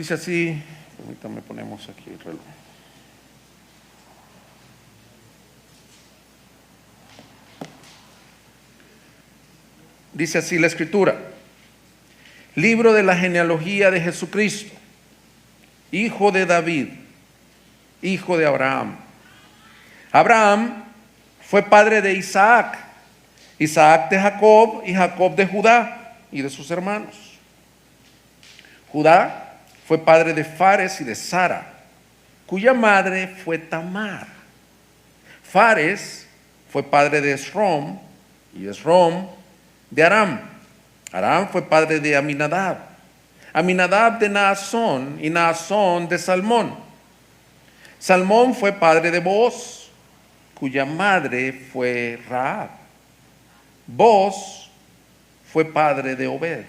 Dice así, permítanme, ponemos aquí el reloj. Dice así la Escritura: libro de la genealogía de Jesucristo, hijo de David, hijo de Abraham. Abraham fue padre de Isaac, Isaac de Jacob y Jacob de Judá y de sus hermanos. Judá fue padre de Fares y de Sara, cuya madre fue Tamar. Fares fue padre de Esrom y Esrom de Aram. Aram fue padre de Aminadab, Aminadab de Naasón y Naasón de Salmón. Salmón fue padre de Booz, cuya madre fue Rahab. Booz fue padre de Obed,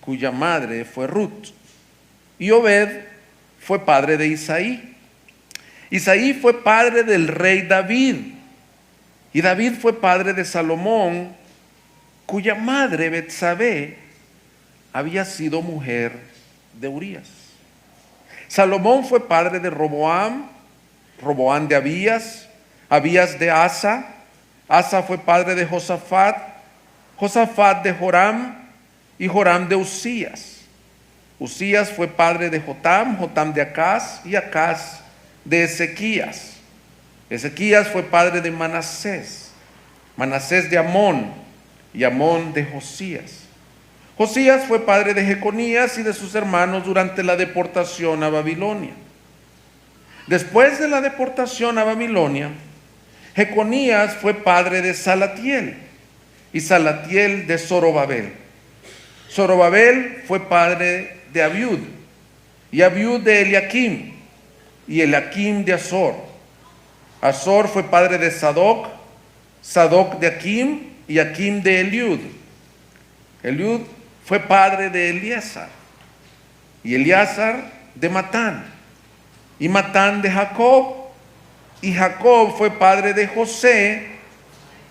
cuya madre fue Ruth. Y Obed fue padre de Isaí. Isaí fue padre del rey David. Y David fue padre de Salomón, cuya madre Betsabé había sido mujer de Urías. Salomón fue padre de Roboam, Roboam de Abías, Abías de Asa, Asa fue padre de Josafat, Josafat de Joram y Joram de Usías. Usías fue padre de Jotam, Jotam de Acaz y Acaz de Ezequías. Ezequías fue padre de Manasés, Manasés de Amón y Amón de Josías. Josías fue padre de Jeconías y de sus hermanos durante la deportación a Babilonia. Después de la deportación a Babilonia, Jeconías fue padre de Salatiel y Salatiel de Zorobabel. Zorobabel fue padre de Abiud y Abiud de Eliakim y Eliakim de Azor. Azor fue padre de Sadoc, Sadoc de Akim y Akim de Eliud. Eliud fue padre de Eleazar y Eleazar de Matán y Matán de Jacob, y Jacob fue padre de José,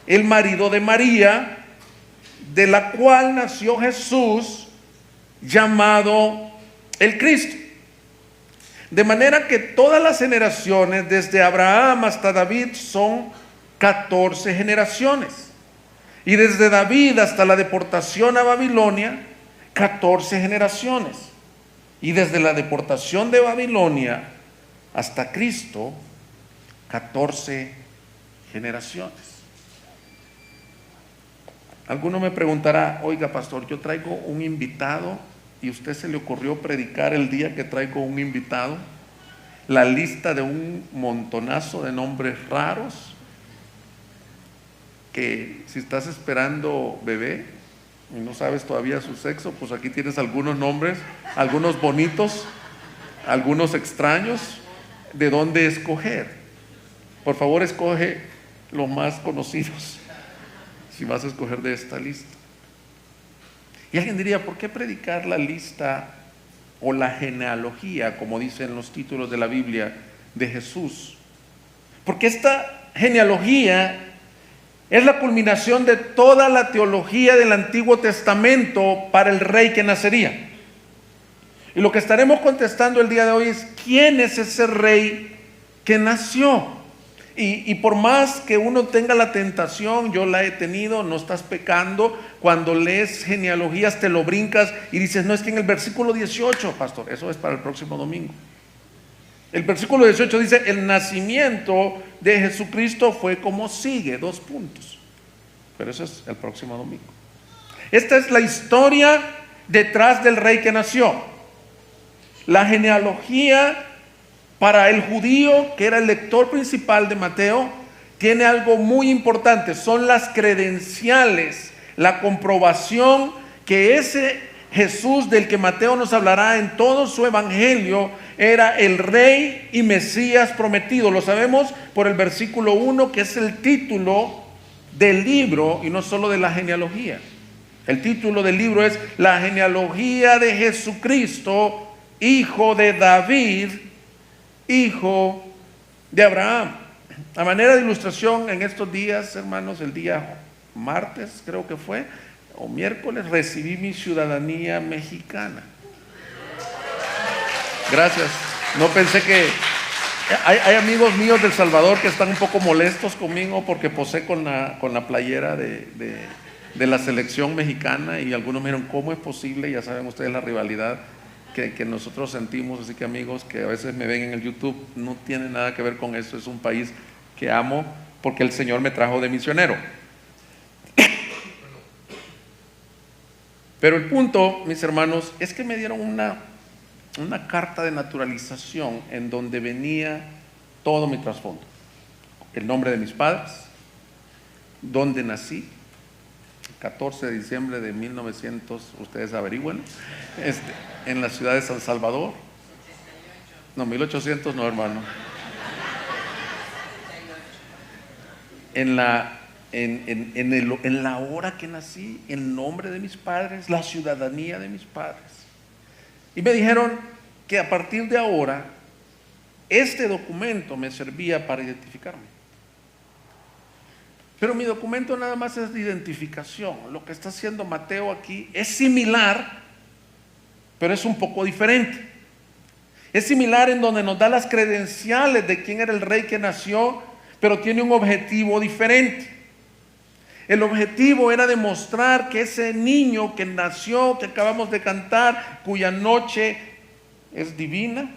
el marido de María, de la cual nació Jesús, llamado el Cristo. De manera que todas las generaciones desde Abraham hasta David son 14 generaciones, y desde David hasta la deportación a Babilonia 14 generaciones, y desde la deportación de Babilonia hasta Cristo 14 generaciones. Alguno me preguntará: oiga, pastor, yo traigo un invitado y usted se le ocurrió predicar el día que traigo un invitado la lista de un montonazo de nombres raros, que si estás esperando bebé y no sabes todavía su sexo, pues aquí tienes algunos nombres, algunos bonitos, algunos extraños, de dónde escoger. Por favor, escoge los más conocidos si vas a escoger de esta lista. Y alguien diría: ¿por qué predicar la lista o la genealogía, como dicen los títulos de la Biblia, de Jesús? Porque esta genealogía es la culminación de toda la teología del Antiguo Testamento para el rey que nacería. Y lo que estaremos contestando el día de hoy es: ¿quién es ese rey que nació? Y por más que uno tenga la tentación, yo la he tenido, no estás pecando, cuando lees genealogías te lo brincas y dices: no, es que en el versículo 18, pastor, eso es para el próximo domingo. El versículo 18 dice: el nacimiento de Jesucristo fue como sigue, 2 puntos. Pero eso es el próximo domingo. Esta es la historia detrás del rey que nació. La genealogía, para el judío que era el lector principal de Mateo, tiene algo muy importante: son las credenciales, la comprobación que ese Jesús del que Mateo nos hablará en todo su evangelio era el rey y Mesías prometido. Lo sabemos por el versículo 1, que es el título del libro y no solo de la genealogía. El título del libro es La genealogía de Jesucristo, hijo de David, hijo de Abraham. A manera de ilustración, en estos días, hermanos, el día martes creo que fue, o miércoles, recibí mi ciudadanía mexicana. Gracias. No pensé que... Hay amigos míos del Salvador que están un poco molestos conmigo porque posé con la playera de la selección mexicana, y algunos me dijeron, ¿cómo es posible? Ya saben ustedes la rivalidad que nosotros sentimos. Así que, amigos que a veces me ven en el YouTube, no tiene nada que ver con eso. Es un país que amo porque el Señor me trajo de misionero. Pero el punto, mis hermanos, es que me dieron una carta de naturalización en donde venía todo mi trasfondo: el nombre de mis padres, dónde nací, 14 de diciembre de 1900, ustedes averigüen, en la ciudad de San Salvador. No, 1800 no, hermano. En la hora que nací, el nombre de mis padres, la ciudadanía de mis padres. Y me dijeron que a partir de ahora, este documento me servía para identificarme. Pero mi documento nada más es de identificación. Lo que está haciendo Mateo aquí es similar, pero es un poco diferente. Es similar en donde nos da las credenciales de quién era el rey que nació, pero tiene un objetivo diferente. El objetivo era demostrar que ese niño que nació, que acabamos de cantar, cuya noche es divina,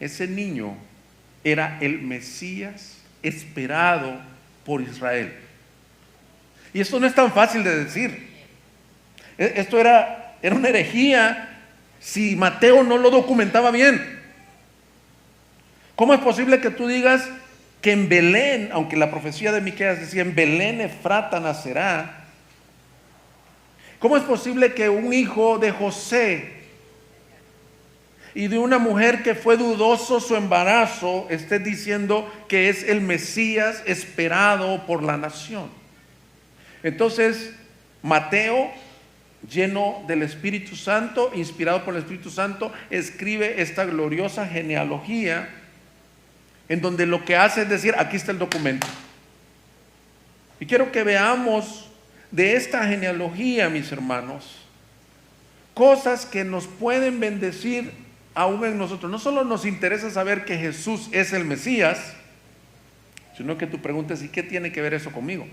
ese niño era el Mesías esperado por Israel. Y esto no es tan fácil de decir. Esto era una herejía si Mateo no lo documentaba bien. ¿Cómo es posible que tú digas que en Belén, aunque la profecía de Miqueas decía en Belén Efrata nacerá? ¿Cómo es posible que un hijo de José y de una mujer que fue dudoso su embarazo esté diciendo que es el Mesías esperado por la nación? Entonces, Mateo, lleno del Espíritu Santo, inspirado por el Espíritu Santo, escribe esta gloriosa genealogía, en donde lo que hace es decir, aquí está el documento. Y quiero que veamos de esta genealogía, mis hermanos, cosas que nos pueden bendecir aún en nosotros. No solo nos interesa saber que Jesús es el Mesías, sino que tú preguntes, ¿y qué tiene que ver eso conmigo?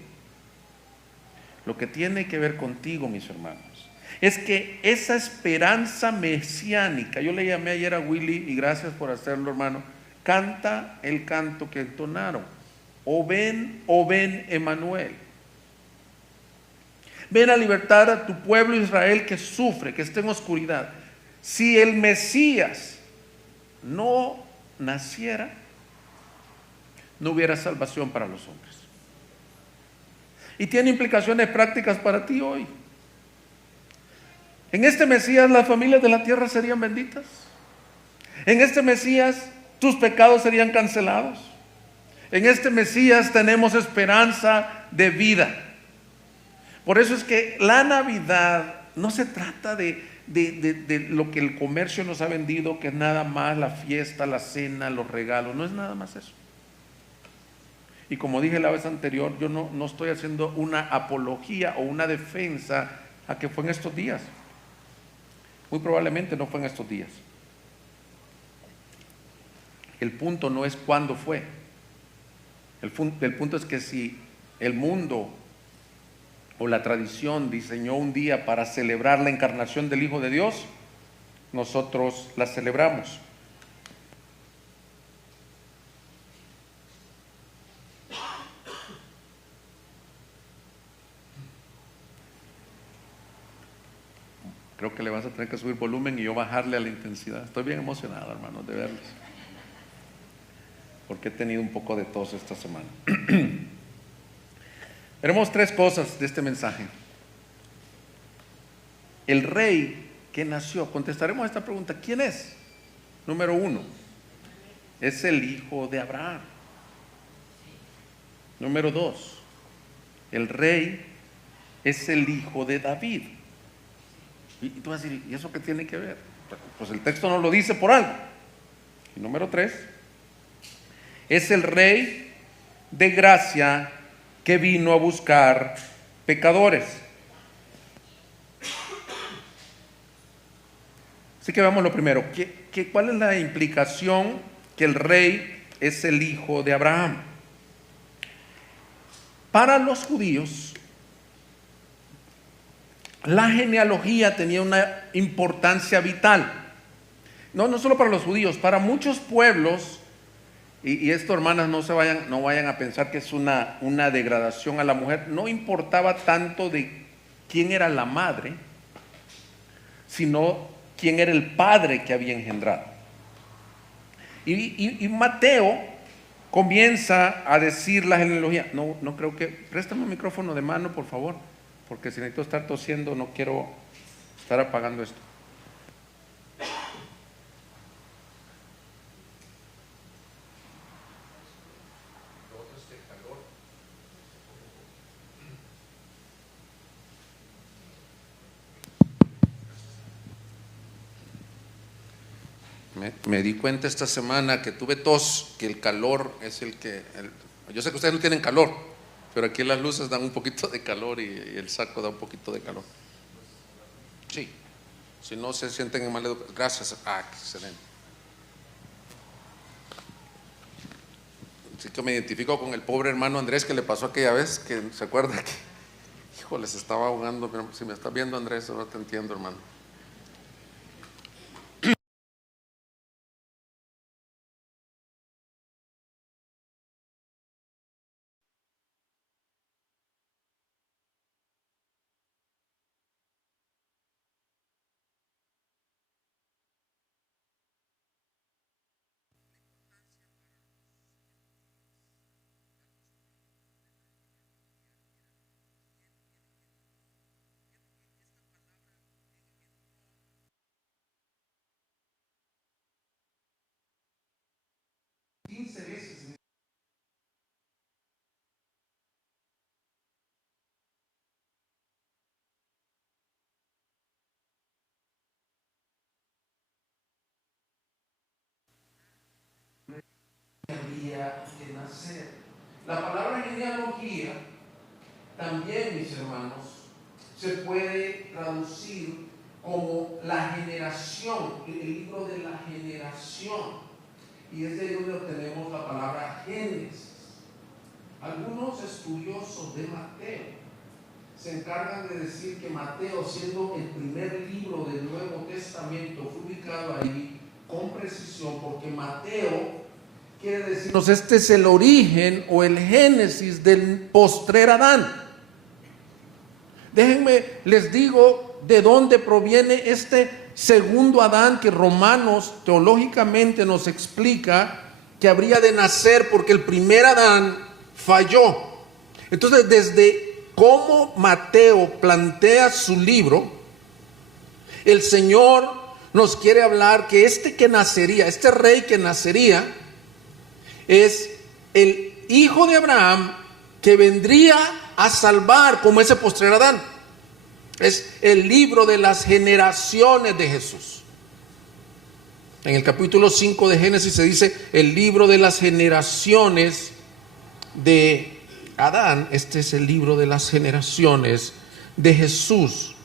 Lo que tiene que ver contigo, mis hermanos, es que esa esperanza mesiánica, yo le llamé ayer a Willy, y gracias por hacerlo, hermano, canta el canto que entonaron: o ven Emanuel. Ven a libertar a tu pueblo Israel que sufre, que está en oscuridad. Si el Mesías no naciera, no hubiera salvación para los hombres. Y tiene implicaciones prácticas para ti hoy. En este Mesías las familias de la tierra serían benditas. En este Mesías tus pecados serían cancelados. En este Mesías tenemos esperanza de vida. Por eso es que la Navidad no se trata de lo que el comercio nos ha vendido, que es nada más la fiesta, la cena, los regalos. No es nada más eso. Y como dije la vez anterior, yo no estoy haciendo una apología o una defensa a que fue en estos días. Muy probablemente no fue en estos días. El punto no es cuándo fue. El punto es que si el mundo o la tradición diseñó un día para celebrar la encarnación del Hijo de Dios, nosotros la celebramos. Creo que le vas a tener que subir volumen y yo bajarle a la intensidad. Estoy bien emocionado, hermanos, de verlos, porque he tenido un poco de tos esta semana. Veremos tres cosas de este mensaje. El rey que nació, contestaremos a esta pregunta: ¿quién es? Número uno, es el hijo de Abraham. Número dos, el rey es el hijo de David. Y tú vas a decir, ¿y eso qué tiene que ver? Pues el texto no lo dice por algo. Y número tres, es el rey de gracia que vino a buscar pecadores. Así que veamos lo primero. ¿Cuál es la implicación que el rey es el hijo de Abraham? Para los judíos, la genealogía tenía una importancia vital. No solo para los judíos, para muchos pueblos, y esto, hermanas, no vayan a pensar que es una degradación a la mujer. No importaba tanto de quién era la madre, sino quién era el padre que había engendrado. Y Mateo comienza a decir la genealogía. No creo que... Préstame un micrófono de mano, por favor, porque si necesito estar tosiendo, no quiero estar apagando esto. Me di cuenta esta semana que tuve tos, que el calor es yo sé que ustedes no tienen calor, pero aquí las luces dan un poquito de calor y el saco da un poquito de calor. Sí, si no se sienten en mal educación. Gracias. Excelente. Así que me identifico con el pobre hermano Andrés que le pasó aquella vez, que se acuerda que, híjole, se estaba ahogando. Pero si me estás viendo, Andrés, ahora te entiendo, hermano. Había que nacer. La palabra genealogía también, mis hermanos, se puede traducir como la generación, el libro de la generación, y es de ahí donde obtenemos la palabra Génesis. Algunos estudiosos de Mateo se encargan de decir que Mateo, siendo el primer libro del Nuevo Testamento, fue ubicado ahí con precisión, porque Mateo quiere decirnos, este es el origen o el génesis del postrer Adán. Déjenme, les digo de dónde proviene este segundo Adán que Romanos teológicamente nos explica que habría de nacer porque el primer Adán falló. Entonces, desde cómo Mateo plantea su libro, el Señor nos quiere hablar que que nacería, este rey que nacería, es el hijo de Abraham que vendría a salvar como ese postrer Adán. Es el libro de las generaciones de Jesús. En el capítulo 5 de Génesis se dice el libro de las generaciones de Adán. Este es el libro de las generaciones de Jesús.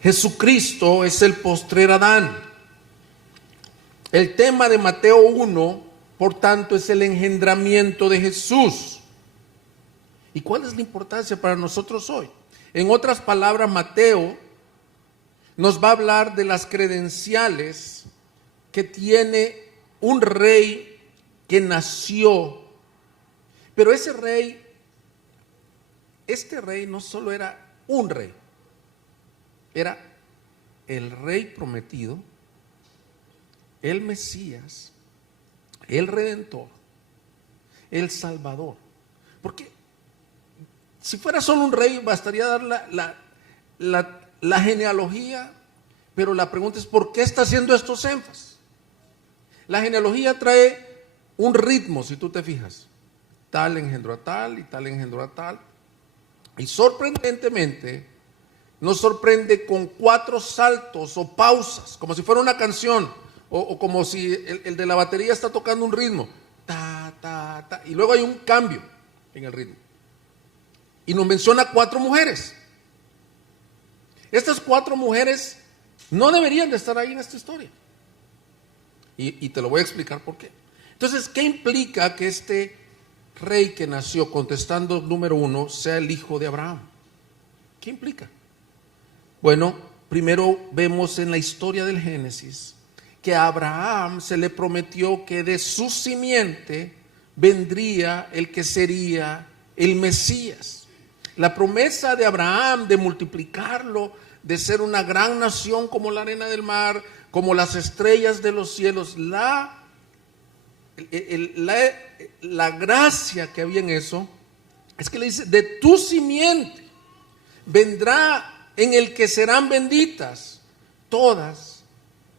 Jesucristo es el postrer Adán. El tema de Mateo 1, por tanto, es el engendramiento de Jesús. ¿Y cuál es la importancia para nosotros hoy? En otras palabras, Mateo nos va a hablar de las credenciales que tiene un rey que nació. Pero este rey no solo era un rey, era el rey prometido, el Mesías, el Redentor, el Salvador. Porque si fuera solo un rey, bastaría dar la genealogía, pero la pregunta es, ¿por qué está haciendo estos énfasis? La genealogía trae un ritmo, si tú te fijas. Tal engendró a tal y tal engendró a tal. Y sorprendentemente, nos sorprende con 4 saltos o pausas, como si fuera una canción, o como si el de la batería está tocando un ritmo. Ta, ta, ta, y luego hay un cambio en el ritmo. Y nos menciona 4 mujeres. Estas 4 mujeres no deberían de estar ahí en esta historia. Y te lo voy a explicar por qué. Entonces, ¿qué implica que este rey que nació, contestando número 1, sea el hijo de Abraham? ¿Qué implica? Bueno, primero vemos en la historia del Génesis que a Abraham se le prometió que de su simiente vendría el que sería el Mesías. La promesa de Abraham de multiplicarlo, de ser una gran nación como la arena del mar, como las estrellas de los cielos, la gracia que había en eso es que le dice: de tu simiente vendrá en el que serán benditas todas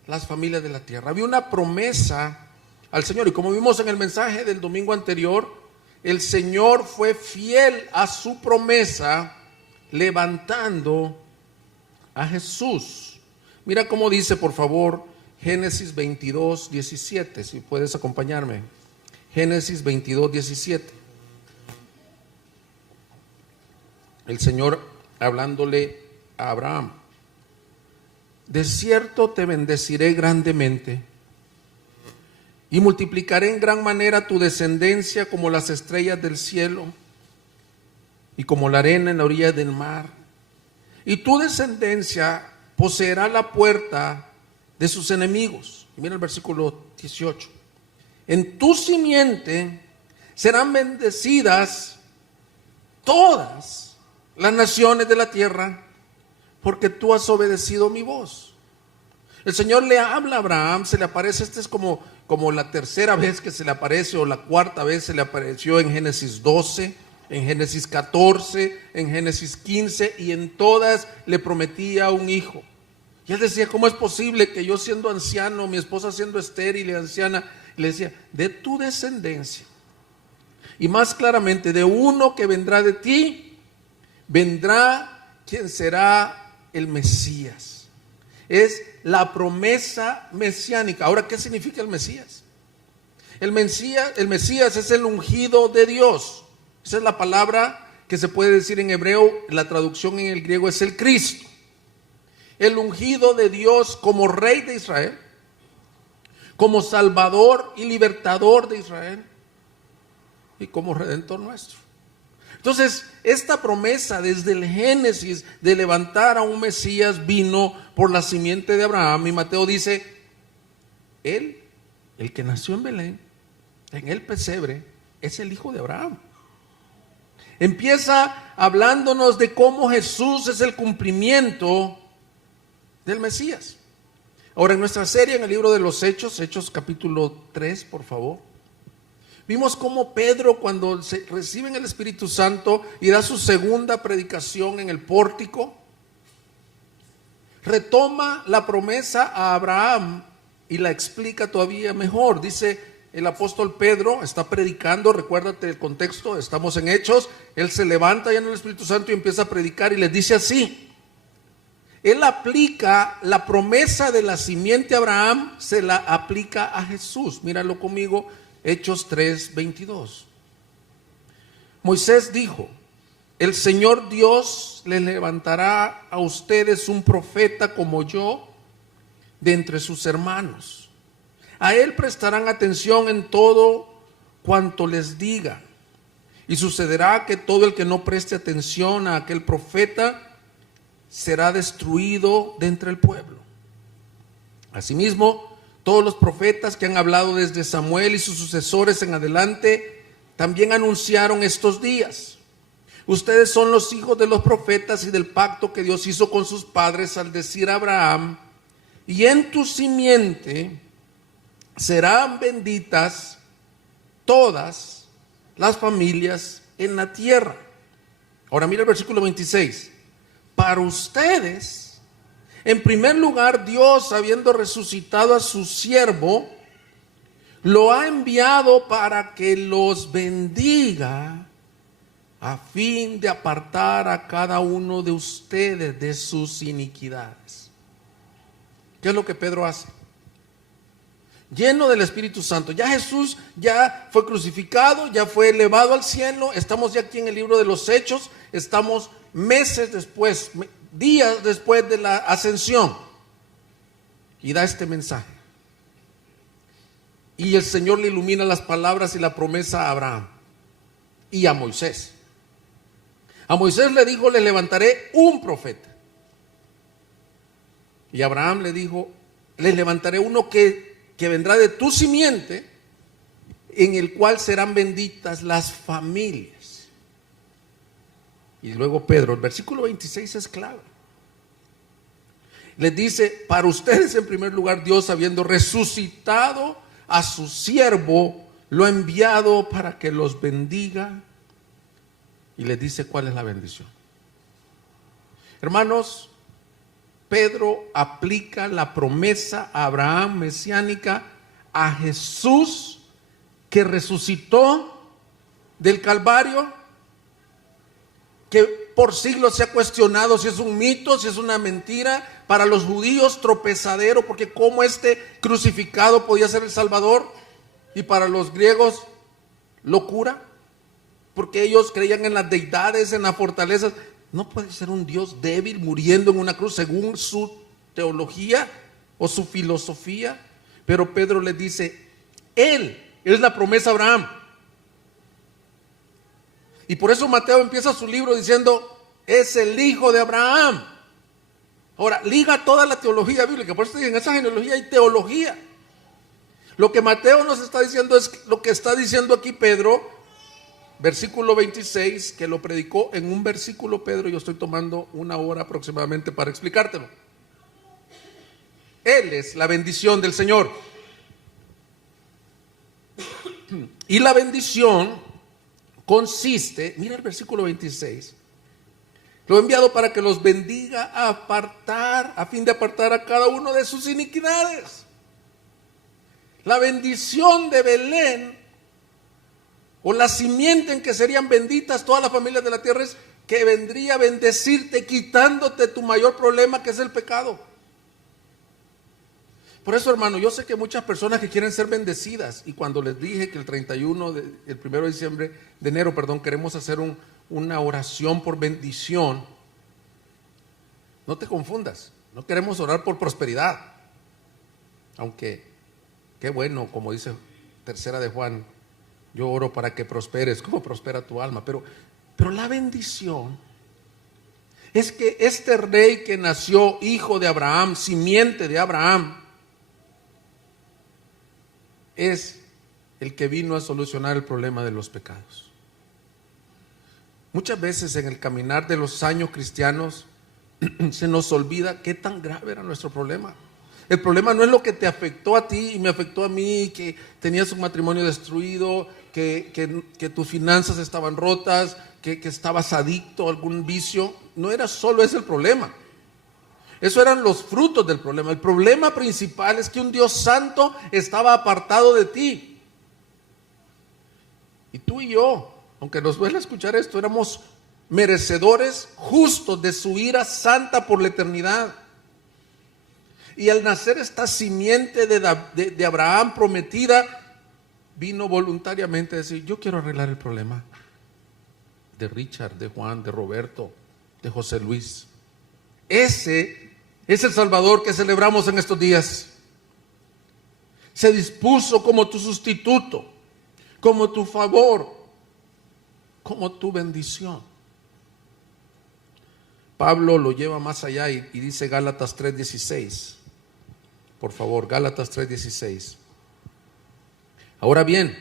las familias de la tierra. Había una promesa al Señor, y como vimos en el mensaje del domingo anterior, el Señor fue fiel a su promesa levantando a Jesús. Mira cómo dice, por favor, Génesis 22, 17, si puedes acompañarme. Génesis 22, 17. El Señor hablándole a Abraham: de cierto te bendeciré grandemente y multiplicaré en gran manera tu descendencia como las estrellas del cielo y como la arena en la orilla del mar. Y tu descendencia poseerá la puerta de sus enemigos. Y mira el versículo 18. En tu simiente serán bendecidas todas las naciones de la tierra, porque tú has obedecido mi voz. El Señor le habla a Abraham, se le aparece, es como la tercera vez que se le aparece, o la cuarta vez se le apareció en Génesis 12, en Génesis 14, en Génesis 15, y en todas le prometía un hijo. Y él decía: ¿cómo es posible que yo, siendo anciano, mi esposa siendo estéril y anciana? Le decía: de tu descendencia, y más claramente, de uno que vendrá de ti, vendrá quien será el Mesías. Es la promesa mesiánica. Ahora, ¿qué significa el Mesías? El Mesías es el ungido de Dios. Esa es la palabra que se puede decir en hebreo. La traducción en el griego es el Cristo. El ungido de Dios como Rey de Israel, como Salvador y Libertador de Israel, y como Redentor nuestro. Entonces, esta promesa desde el Génesis de levantar a un Mesías vino por la simiente de Abraham. Y Mateo dice: él, el que nació en Belén, en el pesebre, es el hijo de Abraham. Empieza hablándonos de cómo Jesús es el cumplimiento del Mesías. Ahora, en nuestra serie en el libro de los Hechos capítulo 3, por favor, vimos cómo Pedro, cuando recibe el Espíritu Santo y da su segunda predicación en el pórtico, retoma la promesa a Abraham y la explica todavía mejor. Dice el apóstol Pedro, está predicando, recuérdate el contexto, estamos en Hechos, él se levanta ya en el Espíritu Santo y empieza a predicar y les dice así. Él aplica la promesa de la simiente a Abraham, se la aplica a Jesús. Míralo conmigo, Hechos 3:22. Moisés dijo: el Señor Dios les levantará a ustedes un profeta como yo de entre sus hermanos. A él prestarán atención en todo cuanto les diga. Y sucederá que todo el que no preste atención a aquel profeta será destruido de entre el pueblo. Asimismo, todos los profetas que han hablado desde Samuel y sus sucesores en adelante también anunciaron estos días. Ustedes son los hijos de los profetas y del pacto que Dios hizo con sus padres al decir a Abraham: y en tu simiente serán benditas todas las familias en la tierra. Ahora mira el versículo 26. Para ustedes, en primer lugar, Dios, habiendo resucitado a su siervo, lo ha enviado para que los bendiga, a fin de apartar a cada uno de ustedes de sus iniquidades. ¿Qué es lo que Pedro hace? Lleno del Espíritu Santo, ya Jesús ya fue crucificado, ya fue elevado al cielo, estamos ya aquí en el libro de los Hechos, estamos meses después, días después de la ascensión, y da este mensaje. Y el Señor le ilumina las palabras y la promesa a Abraham y a Moisés. A Moisés le dijo: le levantaré un profeta. Y a Abraham le dijo: le levantaré uno que vendrá de tu simiente, en el cual serán benditas las familias. Y luego Pedro, el versículo 26 es clave. Les dice: para ustedes en primer lugar, Dios, habiendo resucitado a su siervo, lo ha enviado para que los bendiga. Y les dice cuál es la bendición. Hermanos, Pedro aplica la promesa a Abraham mesiánica a Jesús, que resucitó del Calvario, que por siglos se ha cuestionado si es un mito, si es una mentira. Para los judíos, tropezadero, porque cómo este crucificado podía ser el Salvador. Y para los griegos, locura, porque ellos creían en las deidades, en las fortalezas. No puede ser un Dios débil muriendo en una cruz según su teología o su filosofía. Pero Pedro les dice: Él es la promesa a Abraham. Y por eso Mateo empieza su libro diciendo: es el hijo de Abraham. Ahora, liga toda la teología bíblica. Por eso en esa genealogía hay teología. Lo que Mateo nos está diciendo es lo que está diciendo aquí Pedro, versículo 26, que lo predicó en un versículo Pedro. Yo estoy tomando una hora aproximadamente para explicártelo. Él es la bendición del Señor. Y la bendición consiste, mira el versículo 26, lo he enviado para que los bendiga a fin de apartar a cada uno de sus iniquidades. La bendición de Belén, o la simiente en que serían benditas todas las familias de la tierra, es que vendría a bendecirte, quitándote tu mayor problema, que es el pecado. Por eso, hermano, yo sé que muchas personas que quieren ser bendecidas, y cuando les dije que el 1 de diciembre, de enero, queremos hacer una oración por bendición, no te confundas, no queremos orar por prosperidad, aunque qué bueno, como dice 3 de Juan, yo oro para que prosperes, como prospera tu alma, pero la bendición es que este rey que nació hijo de Abraham, simiente de Abraham, es el que vino a solucionar el problema de los pecados. Muchas veces en el caminar de los años cristianos se nos olvida qué tan grave era nuestro problema. El problema no es lo que te afectó a ti y me afectó a mí, que tenías un matrimonio destruido, que tus finanzas estaban rotas, que estabas adicto a algún vicio. No era solo ese el problema. Eso eran los frutos del problema. El problema principal es que un Dios santo estaba apartado de ti. Y tú y yo, aunque nos duele escuchar esto, éramos merecedores justos de su ira santa por la eternidad. Y al nacer esta simiente de Abraham prometida, vino voluntariamente a decir: yo quiero arreglar el problema de Richard, de Juan, de Roberto, de José Luis. Ese es el Salvador que celebramos en estos días. Se dispuso como tu sustituto, como tu favor, como tu bendición. Pablo lo lleva más allá y dice Gálatas 3:16. Por favor, Gálatas 3:16. Ahora bien,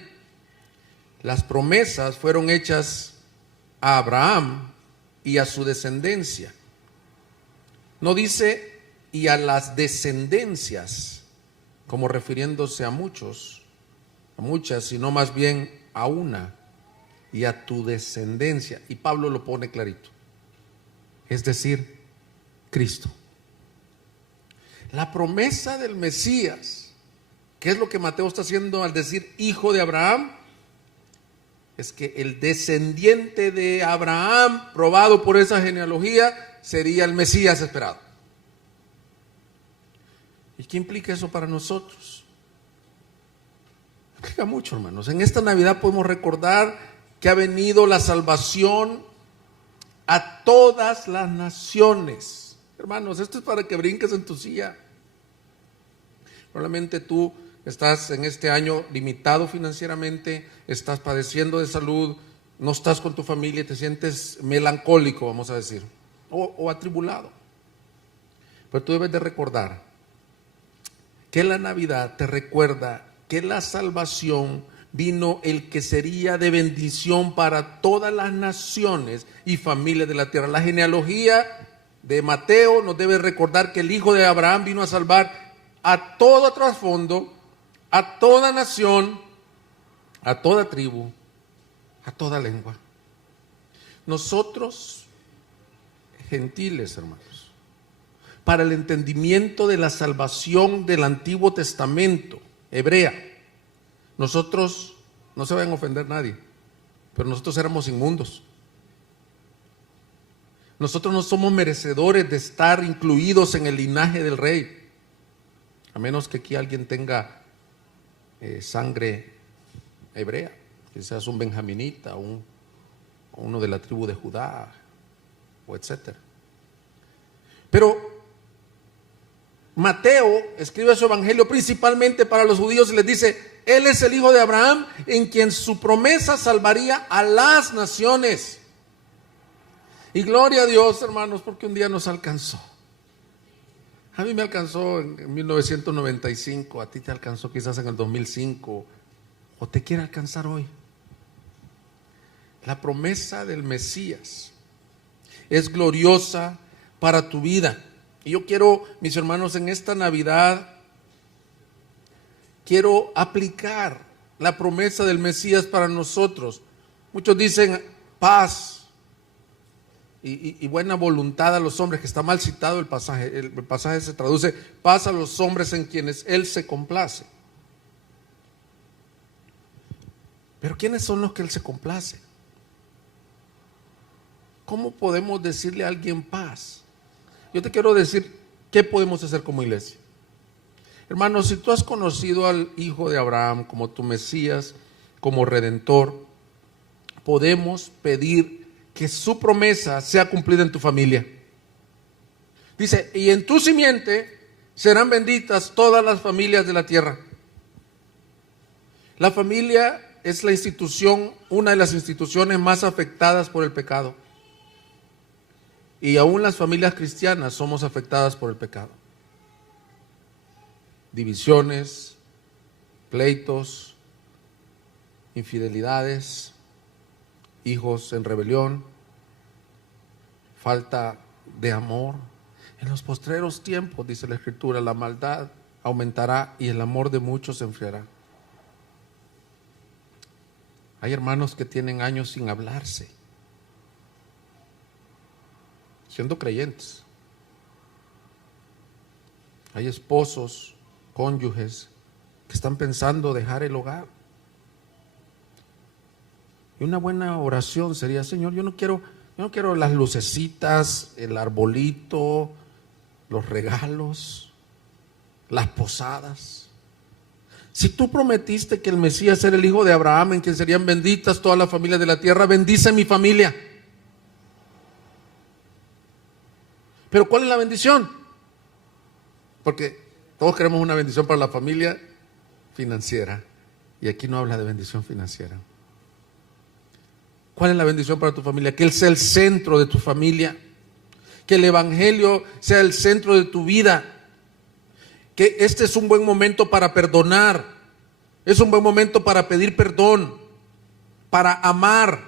las promesas fueron hechas a Abraham y a su descendencia. No dice y a las descendencias, como refiriéndose a muchos, a muchas, sino más bien a una, y a tu descendencia. Y Pablo lo pone clarito, es decir, Cristo. La promesa del Mesías, ¿qué es lo que Mateo está haciendo al decir hijo de Abraham? Es que el descendiente de Abraham, probado por esa genealogía, sería el Mesías esperado. ¿Y qué implica eso para nosotros? Implica mucho, hermanos. En esta Navidad podemos recordar que ha venido la salvación a todas las naciones. Hermanos, esto es para que brinques en tu silla. Probablemente tú estás en este año limitado financieramente, estás padeciendo de salud, no estás con tu familia, te sientes melancólico, vamos a decir, o atribulado. Pero tú debes de recordar que la Navidad te recuerda que la salvación vino el que sería de bendición para todas las naciones y familias de la tierra. La genealogía de Mateo nos debe recordar que el hijo de Abraham vino a salvar a todo trasfondo, a toda nación, a toda tribu, a toda lengua. Nosotros, gentiles, hermanos, para el entendimiento de la salvación del Antiguo Testamento hebrea, nosotros, no se vayan a ofender nadie, pero nosotros éramos inmundos. Nosotros no somos merecedores de estar incluidos en el linaje del rey, a menos que aquí alguien tenga sangre hebrea, que seas un benjaminita, uno de la tribu de Judá, o etcétera. Pero Mateo escribe su evangelio principalmente para los judíos y les dice: Él es el hijo de Abraham, en quien su promesa salvaría a las naciones. Y gloria a Dios, hermanos, porque un día nos alcanzó. A mí me alcanzó en 1995, a ti te alcanzó quizás en el 2005, o te quiere alcanzar hoy. La promesa del Mesías es gloriosa para tu vida. Y yo quiero, mis hermanos, en esta Navidad, quiero aplicar la promesa del Mesías para nosotros. Muchos dicen paz y buena voluntad a los hombres, que está mal citado el pasaje. El pasaje se traduce: paz a los hombres en quienes Él se complace. Pero ¿quiénes son los que Él se complace? ¿Cómo podemos decirle a alguien paz? Yo te quiero decir qué podemos hacer como iglesia. Hermanos, si tú has conocido al hijo de Abraham como tu Mesías, como Redentor, podemos pedir que su promesa sea cumplida en tu familia. Dice: y en tu simiente serán benditas todas las familias de la tierra. La familia es la institución, una de las instituciones más afectadas por el pecado. Y aún las familias cristianas somos afectadas por el pecado. Divisiones, pleitos, infidelidades, hijos en rebelión, falta de amor. En los postreros tiempos, dice la Escritura, la maldad aumentará y el amor de muchos se enfriará. Hay hermanos que tienen años sin hablarse, siendo creyentes. Hay esposos, cónyuges, que están pensando dejar el hogar. Y una buena oración sería: Señor, yo no quiero las lucecitas, el arbolito, los regalos, las posadas. Si tú prometiste que el Mesías era el hijo de Abraham, en quien serían benditas todas las familias de la tierra, bendice mi familia. Pero ¿cuál es la bendición? Porque todos queremos una bendición para la familia financiera, y aquí no habla de bendición financiera. ¿Cuál es la bendición para tu familia? Que Él sea el centro de tu familia, que el Evangelio sea el centro de tu vida, que este es un buen momento para perdonar, es un buen momento para pedir perdón, para amar,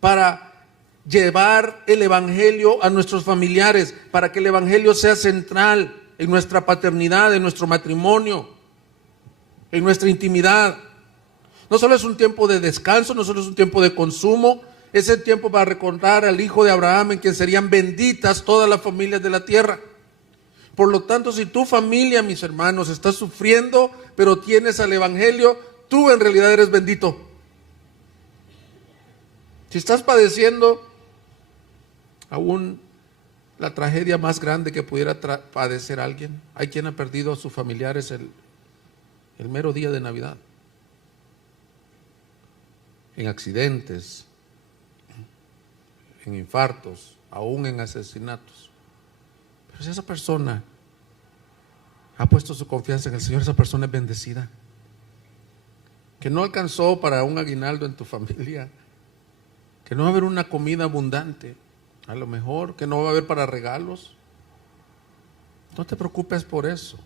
para llevar el Evangelio a nuestros familiares, para que el Evangelio sea central en nuestra paternidad, en nuestro matrimonio, en nuestra intimidad. No solo es un tiempo de descanso, no solo es un tiempo de consumo, es el tiempo para recordar al hijo de Abraham, en quien serían benditas todas las familias de la tierra. Por lo tanto, si tu familia, mis hermanos, está sufriendo, pero tienes al Evangelio, tú en realidad eres bendito. Si estás padeciendo aún la tragedia más grande que pudiera padecer alguien, hay quien ha perdido a sus familiares el mero día de Navidad, en accidentes, en infartos, aún en asesinatos. Pero si esa persona ha puesto su confianza en el Señor, esa persona es bendecida. Que no alcanzó para un aguinaldo en tu familia, que no va a haber una comida abundante, a lo mejor que no va a haber para regalos. No te preocupes por eso.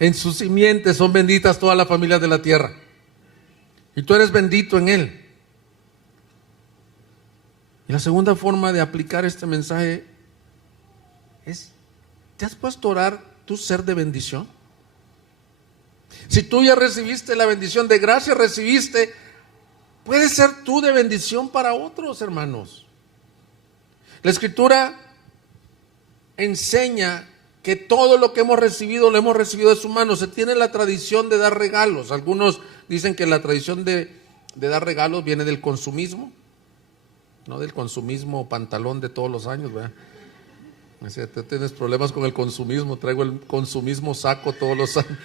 En sus simientes son benditas todas las familias de la tierra, y tú eres bendito en Él. Y la segunda forma de aplicar este mensaje es: ¿te has puesto a orar tu ser de bendición? Si tú ya recibiste la bendición de gracia, puedes ser tú de bendición para otros, hermanos. La Escritura enseña que todo lo que hemos recibido, lo hemos recibido de su mano. Se tiene la tradición de dar regalos. Algunos dicen que la tradición de dar regalos viene del consumismo, no del consumismo pantalón de todos los años, ¿verdad? O sea, tú tienes problemas con el consumismo, traigo el consumismo saco todos los años.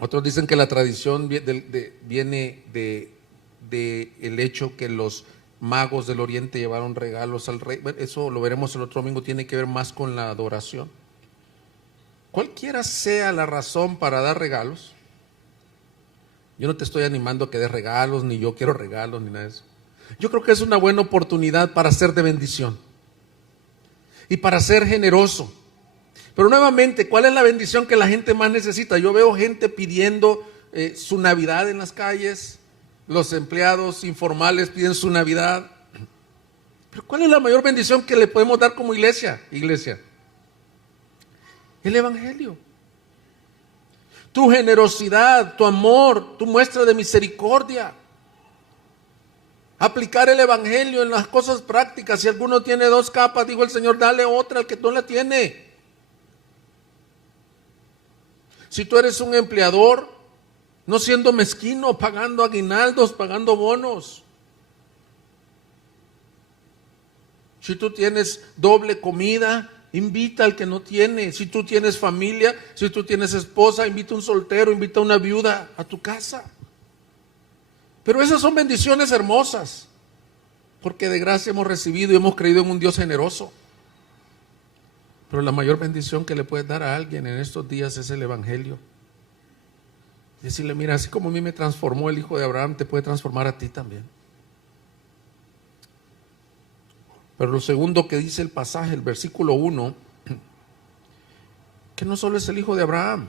Otros dicen que la tradición viene de el hecho que los magos del oriente llevaron regalos al rey. Bueno, eso lo veremos el otro domingo, tiene que ver más con la adoración. Cualquiera sea la razón para dar regalos, yo no te estoy animando a que des regalos, ni yo quiero regalos, ni nada de eso. Yo creo que es una buena oportunidad para ser de bendición y para ser generoso. Pero nuevamente, ¿cuál es la bendición que la gente más necesita? Yo veo gente pidiendo su Navidad en las calles, los empleados informales piden su Navidad. Pero ¿cuál es la mayor bendición que le podemos dar como iglesia? El Evangelio. Tu generosidad, tu amor, tu muestra de misericordia. Aplicar el Evangelio en las cosas prácticas. Si alguno tiene 2 capas, dijo el Señor, dale otra al que no la tiene. Si tú eres un empleador, no siendo mezquino, pagando aguinaldos, pagando bonos. Si tú tienes doble comida, invita al que no tiene. Si tú tienes familia, si tú tienes esposa, invita a un soltero, invita a una viuda a tu casa. Pero esas son bendiciones hermosas, porque de gracia hemos recibido y hemos creído en un Dios generoso. Pero la mayor bendición que le puedes dar a alguien en estos días es el Evangelio. Decirle, mira, así como a mí me transformó el hijo de Abraham, te puede transformar a ti también. Pero lo segundo que dice el pasaje, el versículo 1, que no solo es el hijo de Abraham,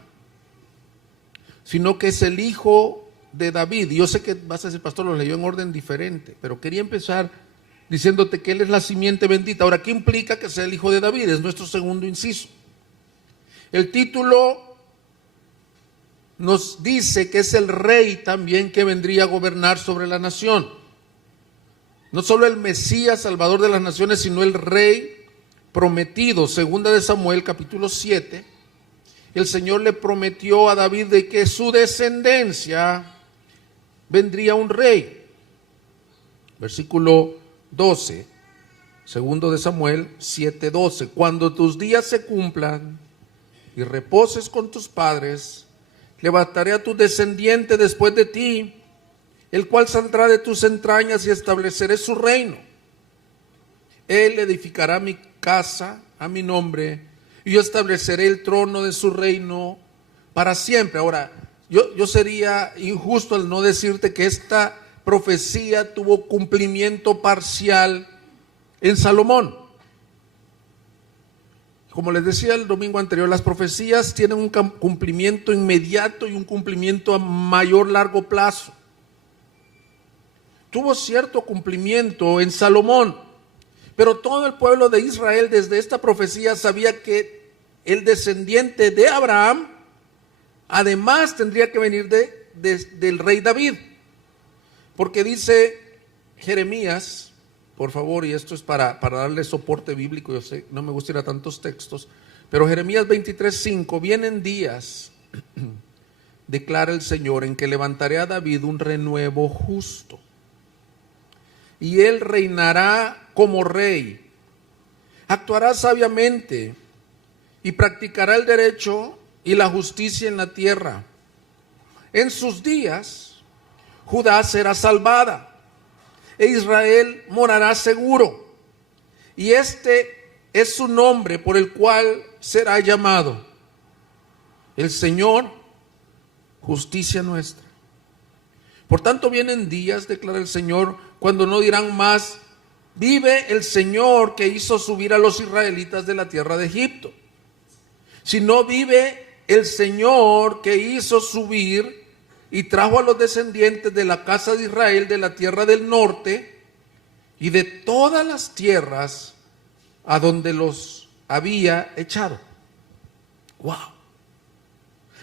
sino que es el hijo de David. Y yo sé que vas a decir, pastor, lo leyó en orden diferente, pero quería empezar diciéndote que él es la simiente bendita. Ahora, ¿qué implica que sea el hijo de David? Es nuestro segundo inciso. El título nos dice que es el rey también que vendría a gobernar sobre la nación. No solo el Mesías, Salvador de las naciones, sino el rey prometido. Segunda de Samuel, capítulo 7. El Señor le prometió a David de que su descendencia vendría un rey. Versículo 12, segundo de Samuel 7:12. Cuando tus días se cumplan y reposes con tus padres, levantaré a tu descendiente después de ti, el cual saldrá de tus entrañas, y estableceré su reino. Él edificará mi casa a mi nombre, y yo estableceré el trono de su reino para siempre. Ahora, yo sería injusto al no decirte que esta profecía tuvo cumplimiento parcial en Salomón. Como les decía el domingo anterior, las profecías tienen un cumplimiento inmediato y un cumplimiento a mayor largo plazo. Tuvo cierto cumplimiento en Salomón, pero todo el pueblo de Israel desde esta profecía sabía que el descendiente de Abraham además tendría que venir del rey David. Porque dice Jeremías, por favor, y esto es para darle soporte bíblico, yo sé, no me gusta ir a tantos textos, pero Jeremías 23:5, vienen días, declara el Señor, en que levantaré a David un renuevo justo, y él reinará como rey, actuará sabiamente, y practicará el derecho y la justicia en la tierra. En sus días Judá será salvada, e Israel morará seguro. Y este es su nombre por el cual será llamado el Señor, justicia nuestra. Por tanto vienen días, declara el Señor, cuando no dirán más, vive el Señor que hizo subir a los israelitas de la tierra de Egipto, sino vive el Señor que hizo subir y trajo a los descendientes de la casa de Israel de la tierra del norte y de todas las tierras a donde los había echado. Wow.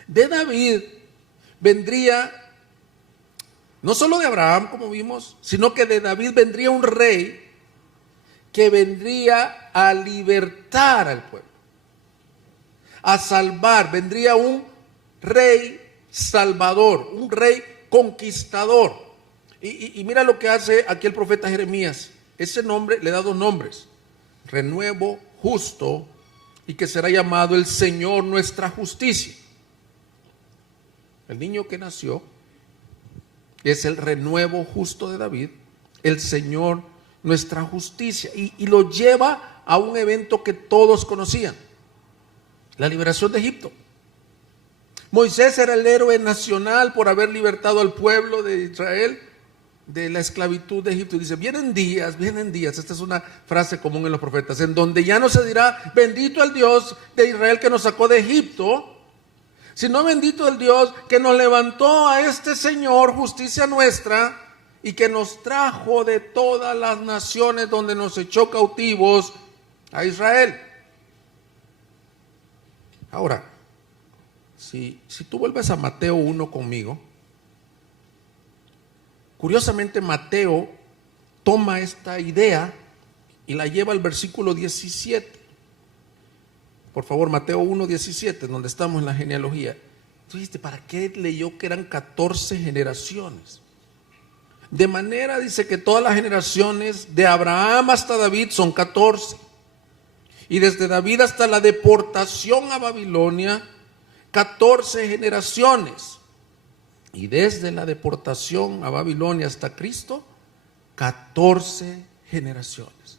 De David vendría, no solo de Abraham como vimos, sino que de David vendría un rey que vendría a libertar al pueblo, a salvar. Vendría un rey salvador, un rey conquistador. Y mira lo que hace aquí el profeta Jeremías. Ese nombre le da dos nombres: renuevo justo, y que será llamado el Señor nuestra justicia. El niño que nació es el renuevo justo de David, el Señor nuestra justicia, y lo lleva a un evento que todos conocían: la liberación de Egipto. Moisés era el héroe nacional por haber libertado al pueblo de Israel de la esclavitud de Egipto. Y dice, vienen días, esta es una frase común en los profetas, en donde ya no se dirá, bendito el Dios de Israel que nos sacó de Egipto, sino bendito el Dios que nos levantó a este Señor, justicia nuestra, y que nos trajo de todas las naciones donde nos echó cautivos a Israel. Ahora, si tú vuelves a Mateo 1 conmigo, curiosamente Mateo toma esta idea y la lleva al versículo 17. Por favor, Mateo 1:17, donde estamos en la genealogía. Tú dijiste, ¿para qué leyó que eran 14 generaciones? De manera, dice, que todas las generaciones de Abraham hasta David son 14. Y desde David hasta la deportación a Babilonia, 14 generaciones. Y desde la deportación a Babilonia hasta Cristo, 14 generaciones.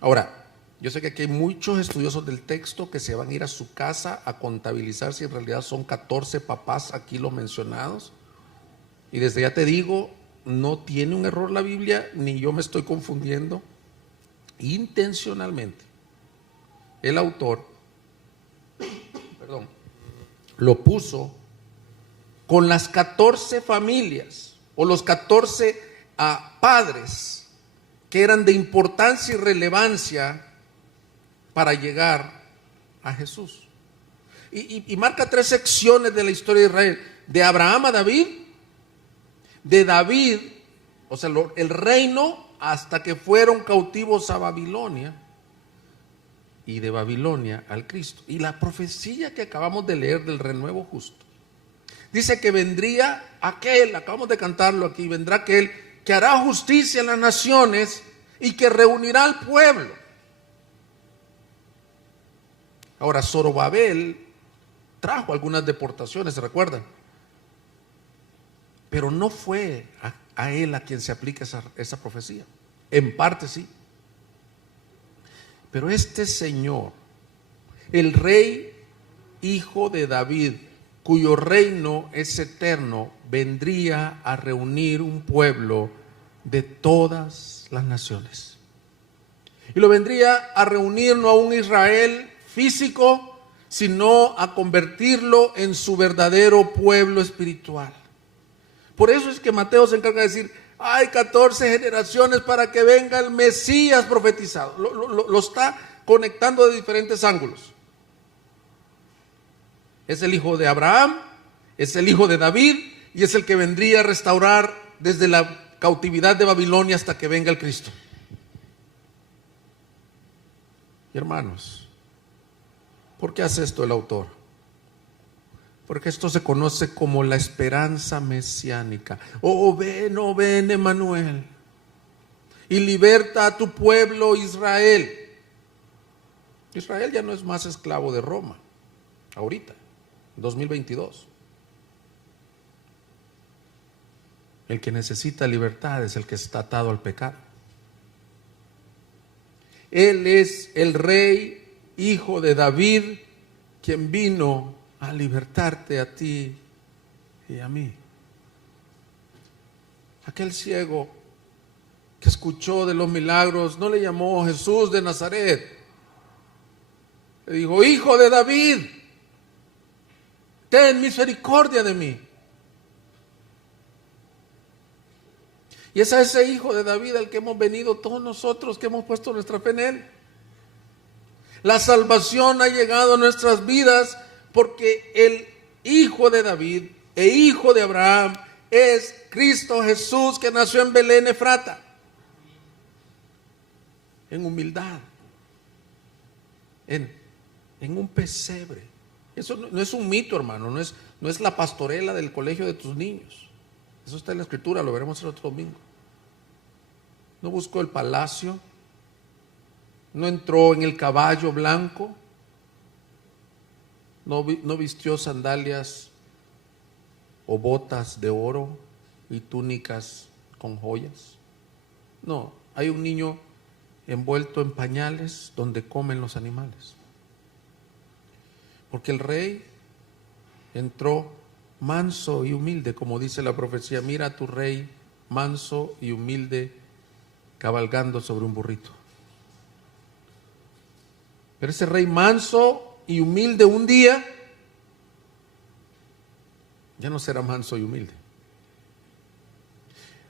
Ahora, yo sé que aquí hay muchos estudiosos del texto que se van a ir a su casa a contabilizar si en realidad son 14 papás aquí los mencionados. Y desde ya te digo, no tiene un error la Biblia, ni yo me estoy confundiendo. Intencionalmente, el autor, lo puso con las 14 familias o los 14 padres que eran de importancia y relevancia para llegar a Jesús. Y marca 3 secciones de la historia de Israel: de Abraham a David, de David, o sea, el reino hasta que fueron cautivos a Babilonia, y de Babilonia al Cristo. Y la profecía que acabamos de leer del renuevo justo dice que vendría aquel, acabamos de cantarlo aquí, vendrá aquel que hará justicia en las naciones y que reunirá al pueblo. Ahora, Zorobabel trajo algunas deportaciones, ¿se recuerdan? Pero no fue a él a quien se aplica esa profecía. En parte sí. Pero este Señor, el rey hijo de David, cuyo reino es eterno, vendría a reunir un pueblo de todas las naciones. Y lo vendría a reunir no a un Israel físico, sino a convertirlo en su verdadero pueblo espiritual. Por eso es que Mateo se encarga de decir, hay 14 generaciones para que venga el Mesías profetizado. Lo está conectando de diferentes ángulos. Es el hijo de Abraham, es el hijo de David, y es el que vendría a restaurar desde la cautividad de Babilonia hasta que venga el Cristo. Y hermanos, ¿por qué hace esto el autor? Porque esto se conoce como la esperanza mesiánica. Oh ven, Emanuel, y liberta a tu pueblo Israel. Israel ya no es más esclavo de Roma, ahorita, 2022. El que necesita libertad es el que está atado al pecado. Él es el rey Hijo de David, quien vino a libertarte a ti y a mí. Aquel ciego que escuchó de los milagros no le llamó Jesús de Nazaret. Le dijo: Hijo de David, ten misericordia de mí. Y es a ese Hijo de David al que hemos venido todos nosotros, que hemos puesto nuestra fe en Él. La salvación ha llegado a nuestras vidas porque el Hijo de David e Hijo de Abraham es Cristo Jesús, que nació en Belén Efrata, en humildad, en un pesebre. Eso no es un mito, hermano, no es la pastorela del colegio de tus niños. Eso está en la Escritura, lo veremos el otro domingo. No buscó el palacio, no entró en el caballo blanco, no vistió sandalias o botas de oro y túnicas con joyas. No, hay un niño envuelto en pañales donde comen los animales. Porque el rey entró manso y humilde, como dice la profecía: mira a tu rey manso y humilde cabalgando sobre un burrito. Pero ese rey manso y humilde un día ya no será manso y humilde.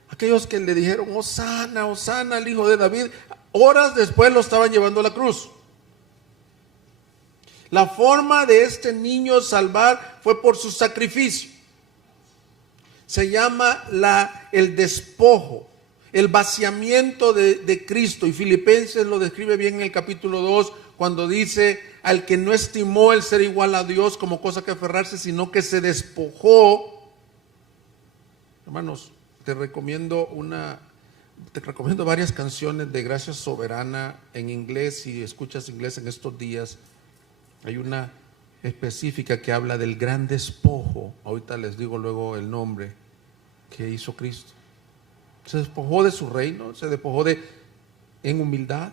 Aquellos que le dijeron: Hosana, Hosana al Hijo de David, horas después lo estaban llevando a la cruz. La forma de este niño salvar fue por su sacrificio. Se llama el despojo, el vaciamiento de Cristo. Y Filipenses lo describe bien en el capítulo 2, cuando dice: al que no estimó el ser igual a Dios como cosa que aferrarse, sino que se despojó. Hermanos, te recomiendo varias canciones de Gracia Soberana en inglés. Si escuchas inglés en estos días, hay una específica que habla del gran despojo. Ahorita les digo luego el nombre que hizo Cristo. Se despojó de su reino, se despojó en humildad.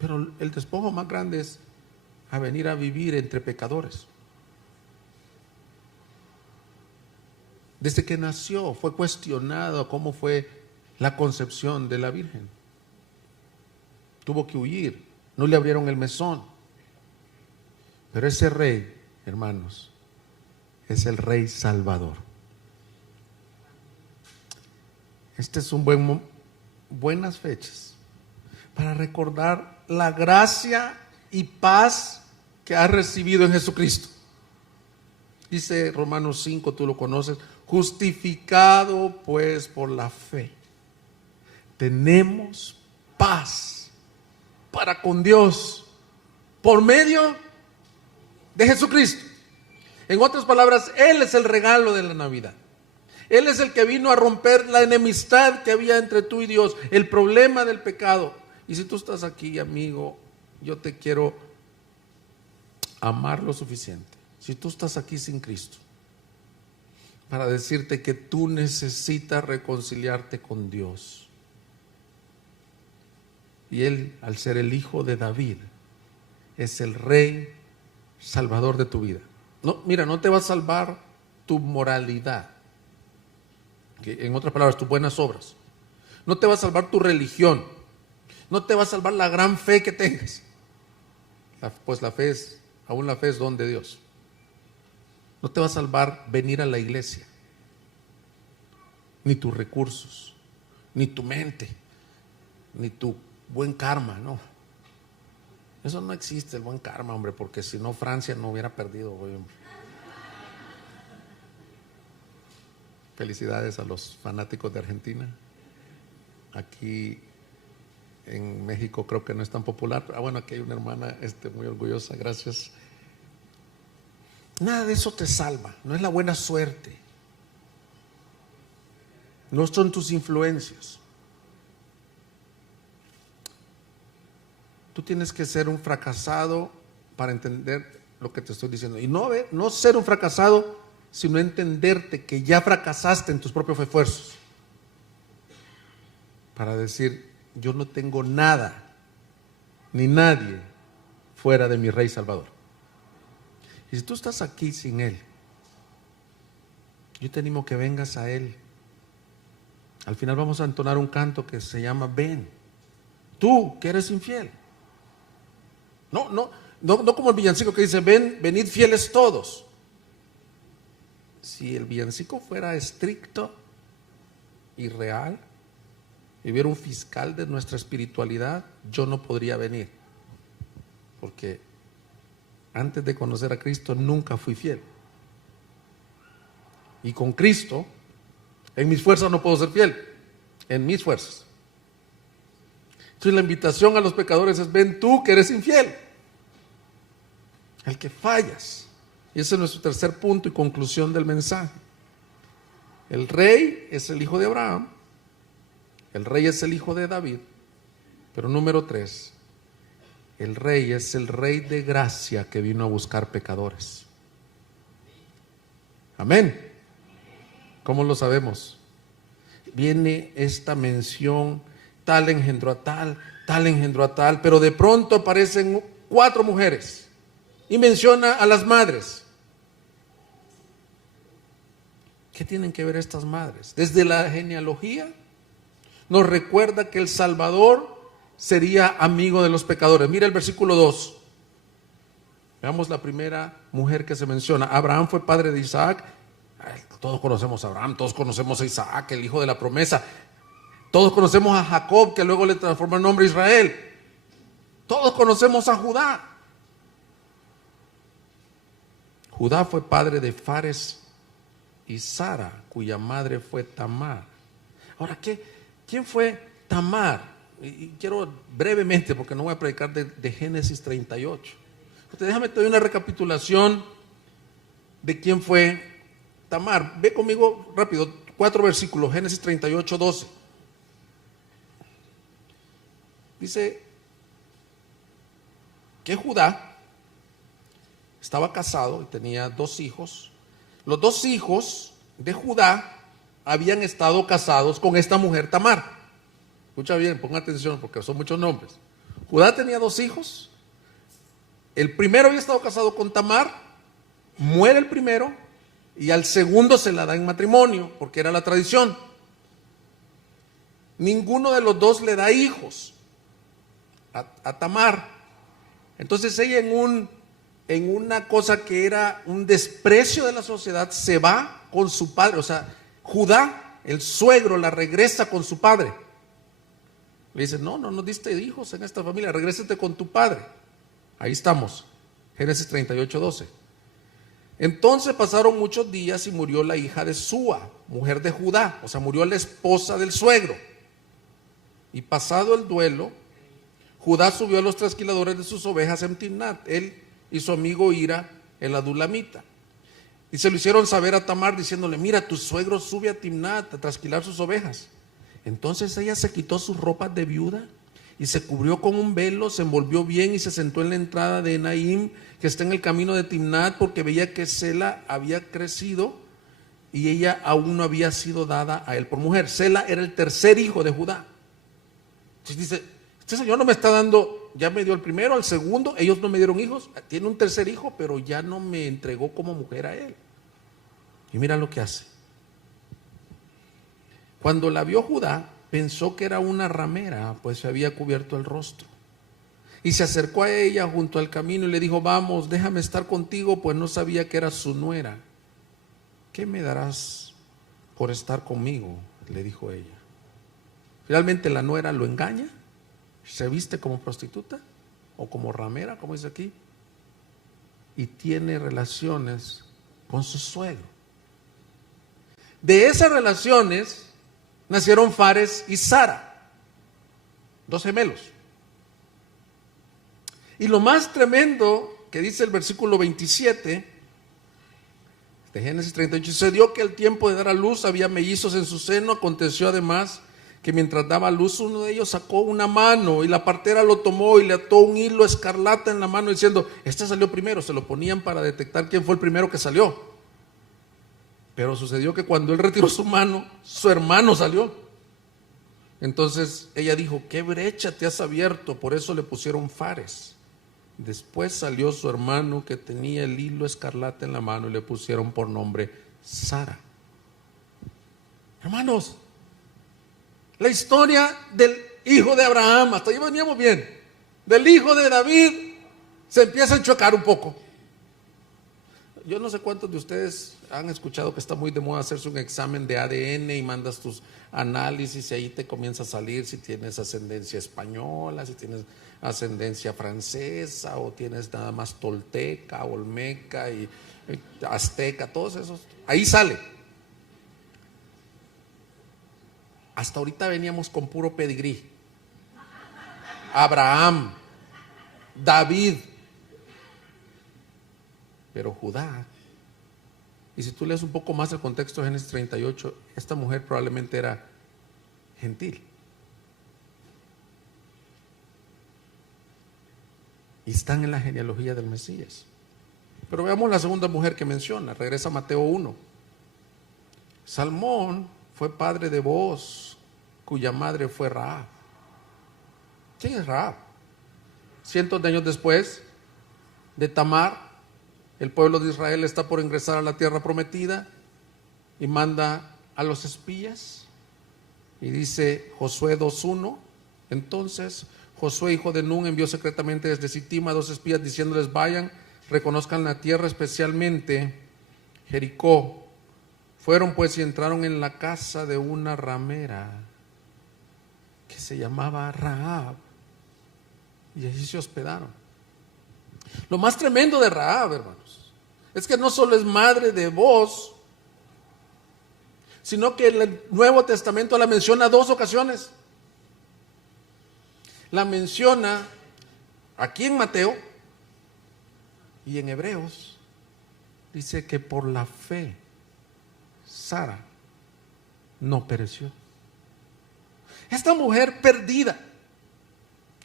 Pero el despojo más grande es a venir a vivir entre pecadores. Desde que nació fue cuestionado cómo fue la concepción de la Virgen. Tuvo que huir, no le abrieron el mesón. Pero ese rey, hermanos, es el Rey Salvador. Este es buenas fechas para recordar la gracia y paz que has recibido en Jesucristo. Dice Romanos 5, tú lo conoces: justificado pues por la fe, tenemos paz para con Dios por medio de Jesucristo. En otras palabras, Él es el regalo de la Navidad. Él es el que vino a romper la enemistad que había entre tú y Dios, el problema del pecado. Y si tú estás aquí, amigo, yo te quiero amar lo suficiente. Si tú estás aquí sin Cristo, para decirte que tú necesitas reconciliarte con Dios. Y Él, al ser el Hijo de David, es el Rey Salvador de tu vida. No, mira, no te va a salvar tu moralidad, que en otras palabras, tus buenas obras. No te va a salvar tu religión. No te va a salvar la gran fe que tengas. Pues la fe es don de Dios. No te va a salvar venir a la iglesia, ni tus recursos, ni tu mente, ni tu buen karma, no. Eso no existe, el buen karma, hombre, porque si no Francia no hubiera perdido, hombre. Felicidades a los fanáticos de Argentina. Aquí en México creo que no es tan popular. Bueno, aquí hay una hermana muy orgullosa, gracias. Nada de eso te salva, no es la buena suerte, no son tus influencias. Tú tienes que ser un fracasado para entender lo que te estoy diciendo. Y no ser un fracasado, sino entenderte que ya fracasaste en tus propios esfuerzos. Para decir: yo no tengo nada, ni nadie fuera de mi Rey Salvador. Y si tú estás aquí sin Él, yo te animo que vengas a Él. Al final vamos a entonar un canto que se llama Ven, tú que eres infiel. No como el villancico que dice ven, venid fieles todos. Si el villancico fuera estricto y real y hubiera un fiscal de nuestra espiritualidad, yo no podría venir, porque antes de conocer a Cristo nunca fui fiel, y con Cristo en mis fuerzas no puedo ser fiel, en mis fuerzas. Entonces la invitación a los pecadores es ven tú que eres infiel, el que fallas. Y ese es nuestro tercer punto y conclusión del mensaje. El rey es el hijo de Abraham, el rey es el hijo de David, pero número 3, el rey es el rey de gracia que vino a buscar pecadores. Amén. ¿Cómo lo sabemos? Viene esta mención, tal engendró a tal, tal engendró a tal, pero de pronto aparecen 4 mujeres y menciona a las madres. ¿Qué tienen que ver estas madres? Desde la genealogía nos recuerda que el Salvador sería amigo de los pecadores. Mira el versículo 2. Veamos la primera mujer que se menciona. Abraham fue padre de Isaac. Todos conocemos a Abraham, todos conocemos a Isaac, el hijo de la promesa. Todos conocemos a Jacob, que luego le transformó el nombre Israel. Todos conocemos a Judá. Judá fue padre de Fares y Sara, cuya madre fue Tamar. Ahora, ¿quién fue Tamar? Y quiero brevemente, porque no voy a predicar de Génesis 38. Déjame te doy una recapitulación de quién fue Tamar. Ve conmigo rápido, 4 versículos, Génesis 38, 12. Dice que Judá estaba casado y tenía 2 hijos. Los 2 hijos de Judá habían estado casados con esta mujer Tamar. Escucha bien, ponga atención porque son muchos nombres. Judá tenía 2 hijos. El primero había estado casado con Tamar, muere el primero y al segundo se la da en matrimonio porque era la tradición. Ninguno de los 2 le da hijos a Tamar. Entonces ella en una cosa que era un desprecio de la sociedad se va con su padre. O sea, Judá, el suegro, la regresa con su padre. Le dice, no nos diste hijos en esta familia, regrésate con tu padre. Ahí estamos, Génesis 38, 12. Entonces pasaron muchos días y murió la hija de Súa, mujer de Judá, o sea, murió la esposa del suegro. Y pasado el duelo, Judá subió a los trasquiladores de sus ovejas en Timnat, él y su amigo Hira, el adulamita. Y se lo hicieron saber a Tamar diciéndole, mira, tu suegro sube a Timnat a trasquilar sus ovejas. Entonces ella se quitó sus ropas de viuda y se cubrió con un velo, se envolvió bien y se sentó en la entrada de Enaim, que está en el camino de Timnat, porque veía que Sela había crecido y ella aún no había sido dada a él por mujer. Sela era el tercer hijo de Judá. Entonces dice, este señor no me está dando, ya me dio el primero, al segundo, ellos no me dieron hijos, tiene un tercer hijo, pero ya no me entregó como mujer a él. Y mira lo que hace. Cuando la vio Judá, pensó que era una ramera, pues se había cubierto el rostro. Y se acercó a ella junto al camino y le dijo, vamos, déjame estar contigo, pues no sabía que era su nuera. ¿Qué me darás por estar conmigo?, le dijo ella. Finalmente la nuera lo engaña, se viste como prostituta o como ramera, como dice aquí, y tiene relaciones con su suegro. De esas relaciones nacieron Fares y Sara, 2 gemelos. Y lo más tremendo que dice el versículo 27 de Génesis 38, sucedió que al tiempo de dar a luz había mellizos en su seno. Aconteció además que mientras daba a luz uno de ellos sacó una mano y la partera lo tomó y le ató un hilo escarlata en la mano diciendo, este salió primero. Se lo ponían para detectar quién fue el primero que salió. Pero sucedió que cuando él retiró su mano, su hermano salió. Entonces ella dijo, ¿qué brecha te has abierto? Por eso le pusieron Fares. Después salió su hermano que tenía el hilo escarlata en la mano y le pusieron por nombre Sara. Hermanos, la historia del hijo de Abraham, hasta ahí veníamos bien, del hijo de David, se empieza a chocar un poco. Yo no sé cuántos de ustedes han escuchado que está muy de moda hacerse un examen de ADN y mandas tus análisis y ahí te comienza a salir si tienes ascendencia española, si tienes ascendencia francesa o tienes nada más tolteca, olmeca y azteca, todos esos. Ahí sale. Hasta ahorita veníamos con puro pedigrí. Abraham, David, pero Judá. Y si tú lees un poco más el contexto de Génesis 38, esta mujer probablemente era gentil. Y están en la genealogía del Mesías. Pero veamos la segunda mujer que menciona. Regresa a Mateo 1. Salmón fue padre de Booz, cuya madre fue Rahab. ¿Quién es Rahab? Cientos de años después de Tamar, el pueblo de Israel está por ingresar a la tierra prometida y manda a los espías. Y dice Josué 2:1, entonces Josué, hijo de Nun, envió secretamente desde Sittim a 2 espías diciéndoles: vayan, reconozcan la tierra, especialmente Jericó. Fueron pues y entraron en la casa de una ramera que se llamaba Rahab, y allí se hospedaron. Lo más tremendo de Rahab, hermanos, es que no solo es madre de Booz, sino que el Nuevo Testamento la menciona 2 ocasiones. La menciona aquí en Mateo y en Hebreos. Dice que por la fe Sara no pereció. Esta mujer perdida,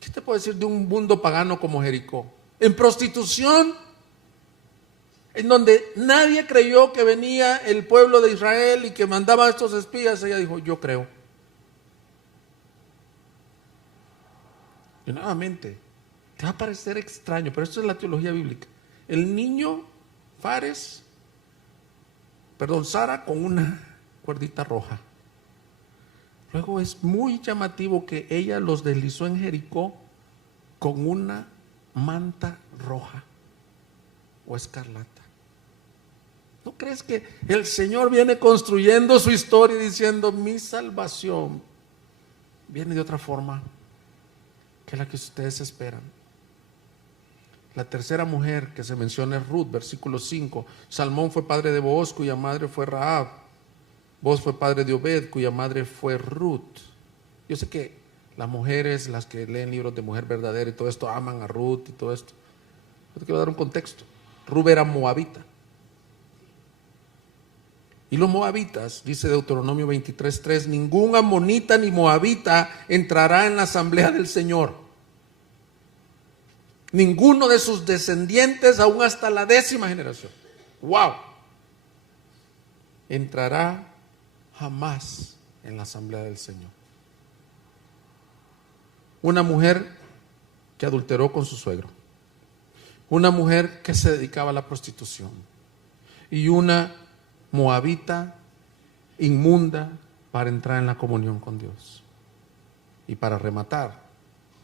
¿qué te puedo decir de un mundo pagano como Jericó? En prostitución, en donde nadie creyó que venía el pueblo de Israel y que mandaba a estos espías, ella dijo: yo creo. Y nuevamente, te va a parecer extraño, pero esto es la teología bíblica. El niño Sara con una cuerdita roja. Luego es muy llamativo que ella los deslizó en Jericó con una manta roja o escarlata. ¿No crees que el Señor viene construyendo su historia diciendo: mi salvación viene de otra forma que la que ustedes esperan? La tercera mujer que se menciona es Ruth, versículo 5. Salmón fue padre de Booz, cuya madre fue Rahab. Booz fue padre de Obed, cuya madre fue Ruth. Yo sé que las mujeres, las que leen libros de mujer verdadera y todo esto, aman a Ruth y todo esto. Yo te quiero dar un contexto. Ruth era moabita. Y los moabitas, dice Deuteronomio 23:3, ningún amonita ni moabita entrará en la asamblea del Señor. Ninguno de sus descendientes, aún hasta la 10ª generación. ¡Wow! Entrará jamás en la asamblea del Señor. Una mujer que adulteró con su suegro. Una mujer que se dedicaba a la prostitución. Y una moabita inmunda para entrar en la comunión con Dios. Y para rematar,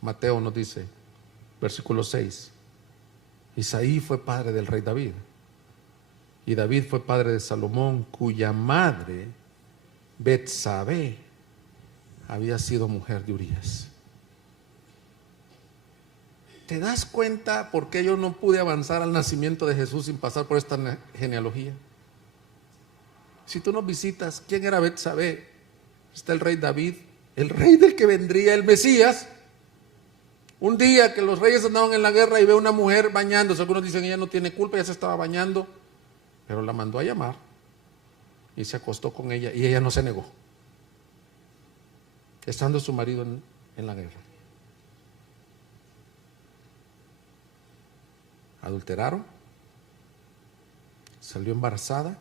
Mateo nos dice, versículo 6, Isaí fue padre del rey David, y David fue padre de Salomón, cuya madre, Betsabé, había sido mujer de Urías. ¿Te das cuenta por qué yo no pude avanzar al nacimiento de Jesús sin pasar por esta genealogía? Si tú nos visitas, ¿quién era Betsabé? Está el rey David, el rey del que vendría el Mesías. Un día que los reyes andaban en la guerra y ve una mujer bañándose. Algunos dicen ella no tiene culpa, ella se estaba bañando, pero la mandó a llamar y se acostó con ella y ella no se negó, estando su marido en la guerra. Adulteraron, salió embarazada.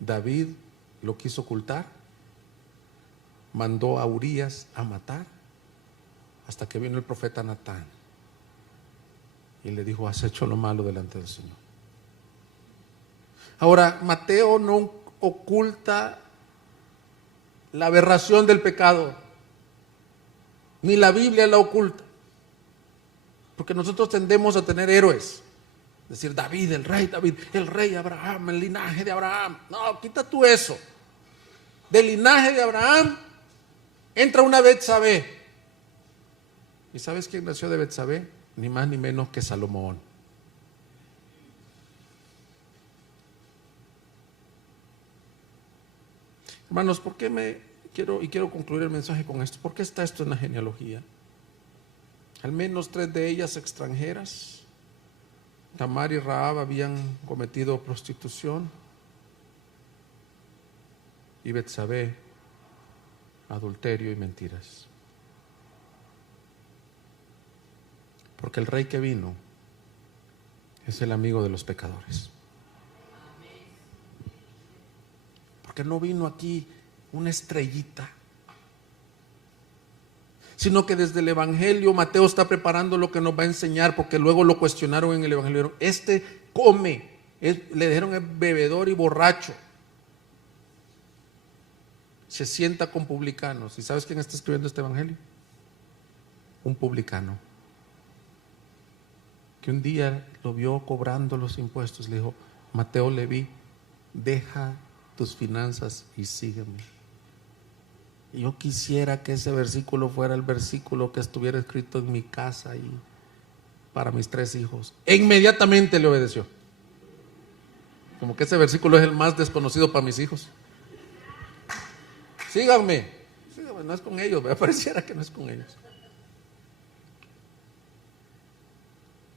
David lo quiso ocultar, mandó a Urías a matar, hasta que vino el profeta Natán y le dijo: has hecho lo malo delante del Señor. Ahora, Mateo no oculta la aberración del pecado, ni la Biblia la oculta, porque nosotros tendemos a tener héroes, decir David, el rey Abraham, el linaje de Abraham. No, quita tú eso. Del linaje de Abraham entra una Betsabé. ¿Y sabes quién nació de Betsabé? Ni más ni menos que Salomón. Hermanos, ¿por qué quiero concluir el mensaje con esto? ¿Por qué está esto en la genealogía? Al menos 3 de ellas extranjeras. Tamar y Rahab habían cometido prostitución, y Betsabé, adulterio y mentiras. Porque el rey que vino es el amigo de los pecadores. Porque no vino aquí una estrellita, sino que desde el Evangelio Mateo está preparando lo que nos va a enseñar, porque luego lo cuestionaron en el Evangelio. Este come, le dijeron es bebedor y borracho, se sienta con publicanos. ¿Y sabes quién está escribiendo este Evangelio? Un publicano, que un día lo vio cobrando los impuestos. Le dijo: Mateo, le vi, deja tus finanzas y sígueme. Y yo quisiera que ese versículo fuera el versículo que estuviera escrito en mi casa y para mis 3 hijos. E inmediatamente le obedeció. Como que ese versículo es el más desconocido para mis hijos. Síganme, no es con ellos, me pareciera que no es con ellos.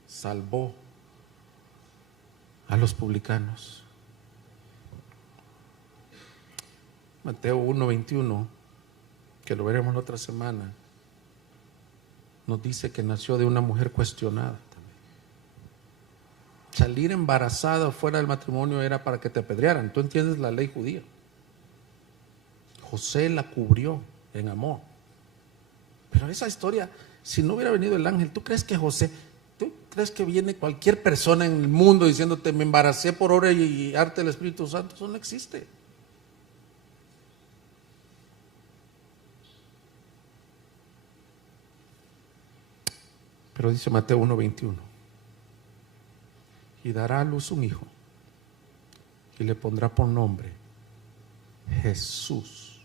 Salvó a los publicanos. Mateo 1:21, que lo veremos la otra semana, nos dice que nació de una mujer cuestionada también. Salir embarazada fuera del matrimonio era para que te apedrearan. Tú entiendes la ley judía. José la cubrió en amor. Pero esa historia, si no hubiera venido el ángel, ¿tú crees que viene cualquier persona en el mundo diciéndote me embaracé por obra y arte del Espíritu Santo? Eso no existe. Pero dice Mateo 1:21, y dará a luz un hijo y le pondrá por nombre Jesús,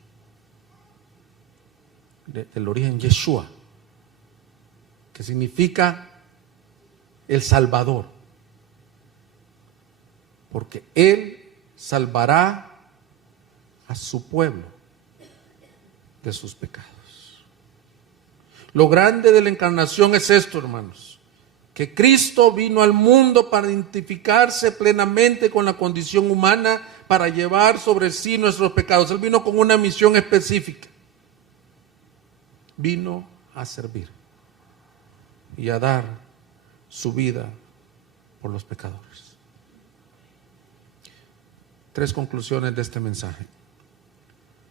del origen Yeshua, que significa el Salvador, porque Él salvará a su pueblo de sus pecados. Lo grande de la encarnación es esto, hermanos, que Cristo vino al mundo para identificarse plenamente con la condición humana, para llevar sobre sí nuestros pecados. Él vino con una misión específica. Vino a servir y a dar su vida por los pecadores. 3 conclusiones de este mensaje.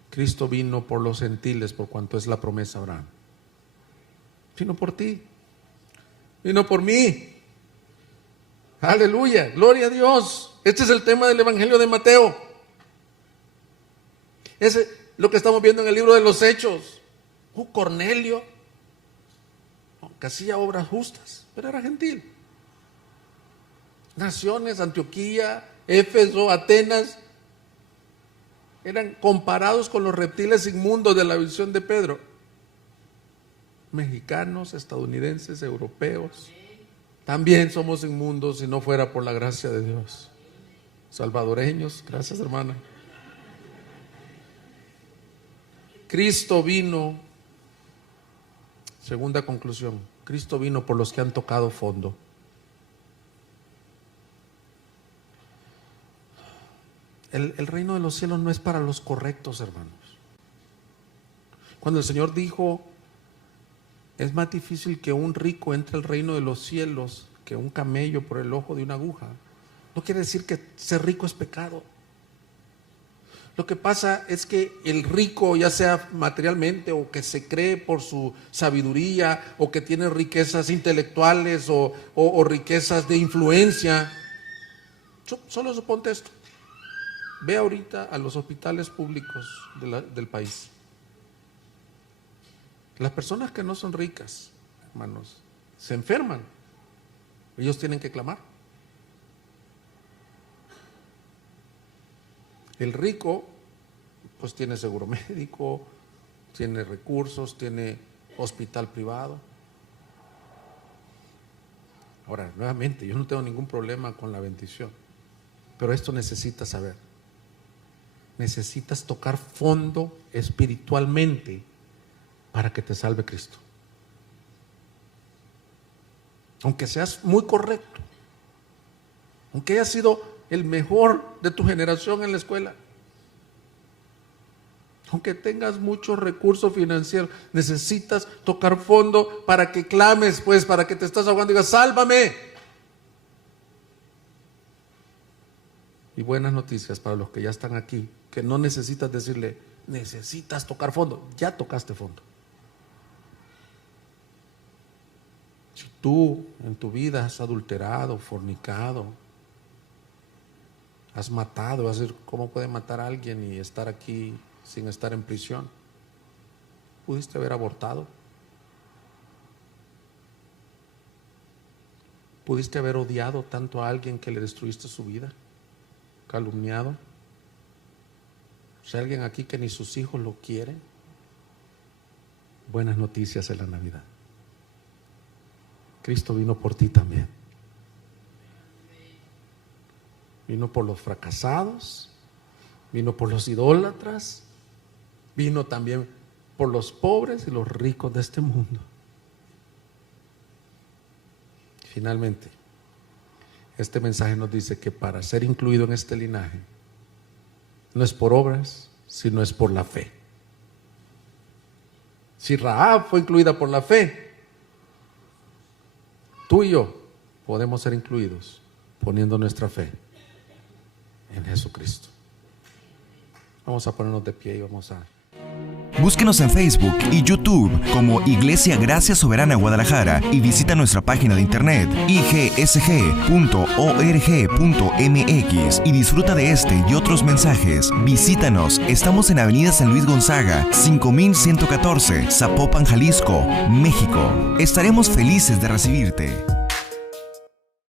Cristo vino por los gentiles, por cuanto es la promesa de Abraham. Vino por ti, vino por mí. Aleluya, gloria a Dios. Este es el tema del Evangelio de Mateo. Es lo que estamos viendo en el libro de los Hechos. Cornelio, que hacía obras justas, pero era gentil. Naciones, Antioquía, Éfeso, Atenas, eran comparados con los reptiles inmundos de la visión de Pedro. Mexicanos, estadounidenses, europeos, también somos inmundos si no fuera por la gracia de Dios. Salvadoreños, gracias hermana. Cristo vino, segunda conclusión, Cristo vino por los que han tocado fondo. El reino de los cielos no es para los correctos, hermanos. Cuando el Señor dijo, es más difícil que un rico entre al reino de los cielos que un camello por el ojo de una aguja, no quiere decir que ser rico es pecado. Lo que pasa es que el rico, ya sea materialmente o que se cree por su sabiduría o que tiene riquezas intelectuales o riquezas de influencia, solo suponte esto. Ve ahorita a los hospitales públicos del país. Las personas que no son ricas, hermanos, se enferman. Ellos tienen que clamar. El rico, pues tiene seguro médico, tiene recursos, tiene hospital privado. Ahora, nuevamente, yo no tengo ningún problema con la bendición, pero esto necesitas saber. Necesitas tocar fondo espiritualmente para que te salve Cristo. Aunque seas muy correcto, aunque hayas sido el mejor de tu generación en la escuela, aunque tengas muchos recursos financieros, necesitas tocar fondo para que clames, pues, para que te estás ahogando y digas, sálvame. Y buenas noticias para los que ya están aquí, que no necesitas decirle, necesitas tocar fondo, ya tocaste fondo. Si tú en tu vida has adulterado, fornicado, has matado, vas a decir, ¿cómo puede matar a alguien y estar aquí sin estar en prisión? ¿Pudiste haber abortado? ¿Pudiste haber odiado tanto a alguien que le destruiste su vida? ¿Calumniado? ¿O alguien aquí que ni sus hijos lo quieren? Buenas noticias en la Navidad. Cristo vino por ti también. Vino por los fracasados, vino por los idólatras, vino también por los pobres y los ricos de este mundo. Finalmente, este mensaje nos dice que para ser incluido en este linaje, no es por obras, sino es por la fe. Si Rahab fue incluida por la fe, tú y yo podemos ser incluidos poniendo nuestra fe en Jesucristo. Vamos a ponernos de pie y vamos a... Búsquenos en Facebook y YouTube como Iglesia Gracia Soberana Guadalajara y visita nuestra página de internet igsg.org.mx y disfruta de este y otros mensajes. Visítanos, estamos en Avenida San Luis Gonzaga, 5114, Zapopan, Jalisco, México. Estaremos felices de recibirte.